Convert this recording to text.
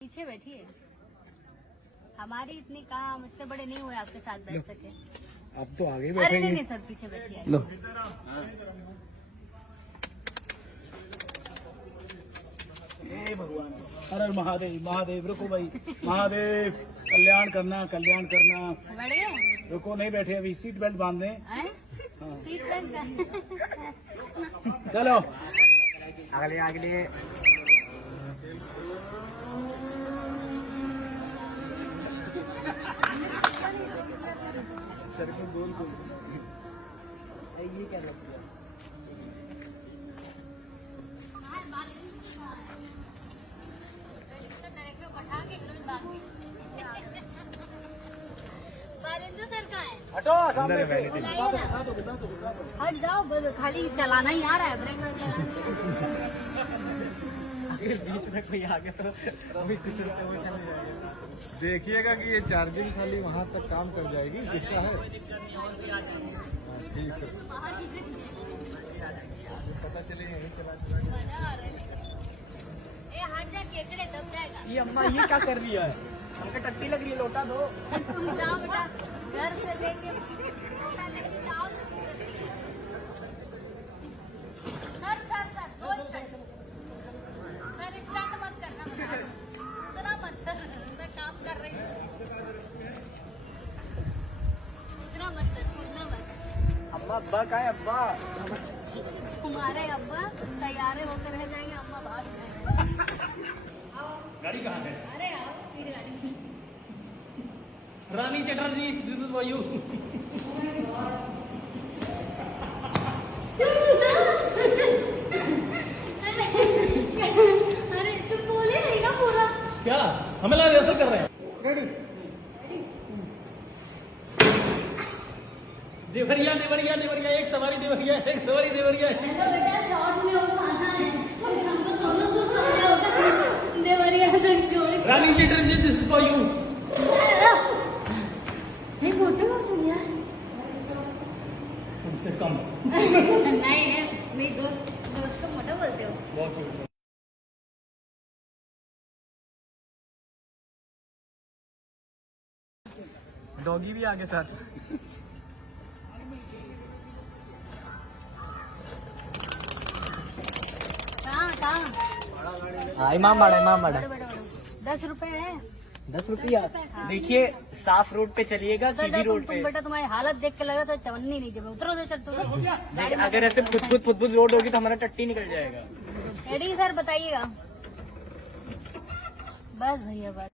पीछे बैठिए, हमारी इतनी कहाँ मुझसे बड़े नहीं हुए आपके साथ बैठ सके। अब तो आगे अरे बैठेंगे। नहीं सर, पीछे बैठिए। लो हे भगवान, हर महादेव महादेव। रुको भाई, महादेव कल्याण करना, कल्याण करना। बढ़िया, रुको, नहीं बैठे अभी, सीट बेल्ट बांध दें। सीट बेल्ट का। चलो अगले अगले। सर को गोल गोल ये क्या लगता है? सर कहाँ है? हटो सामने से। हट जाओ, खाली चलाना ही आ रहा है, ब्रेक बीच में कोई आ गया तो अभी से चलते हुए चले जाएगा। देखिएगा कि ये चार्जिंग खाली वहाँ तक काम कर जाएगी जिसका है। ठीक है, पता चलेगा यही चला हट जा, केकड़े दब जाएगा। ये अम्मा ये क्या कर रही है? हमको टट्टी लग रही है, लोटा दो। तुम जाओ बेटा, घर से लेके जाओ। सर सर सर, दो स्टंट। सर स्टंट मत करना, इतना मत कर, मैं काम कर रही हूँ। इतना मत कर, इतना मत। अम्मा अब्बा का है? अब्बा तुम्हारे अब्बा तैयारे होकर रह जाएंगे, अम्मा भाग जाएंगे। आओ, गाड़ी कहाँ है? अरे आओ, मेरी गाड़ी। Rani Chatterjee, this is for you. अरे तुम बोले नहीं ना पूरा। क्या हमें ला रिहर्सल कर रहे हैं? देवरिया देवरिया देवरिया, एक सवारी देवरिया, एक सवारी देवरिया। हेलो बेटा, शॉर्ट में वो खाना है, हमको सोना सोना होगा। देवरिया तक छोड़। Rani Chatterjee, this is for you. ये फोटो सुन यार। तुमसे कम। नहीं है, मेरी दोस्त को मोटा बोलते हो। बहुत क्यूट। डॉगी भी आगे साथ। कहाँ इमाम बाड़ा, इमाम बाड़ा। 10 रुपए है। 10 रुपया। देखिए, साफ रोड पे चलिएगा, सीधी रोड पे। तुम बेटा, तुम्हारी हालत देख के लग रहा था चवन्नी नहीं जब। उतरो दे, चल तू। अगर ऐसे फुट रोड होगी तो हमारा टट्टी निकल जाएगा। रेडी सर, बताइएगा। बस भैया बस।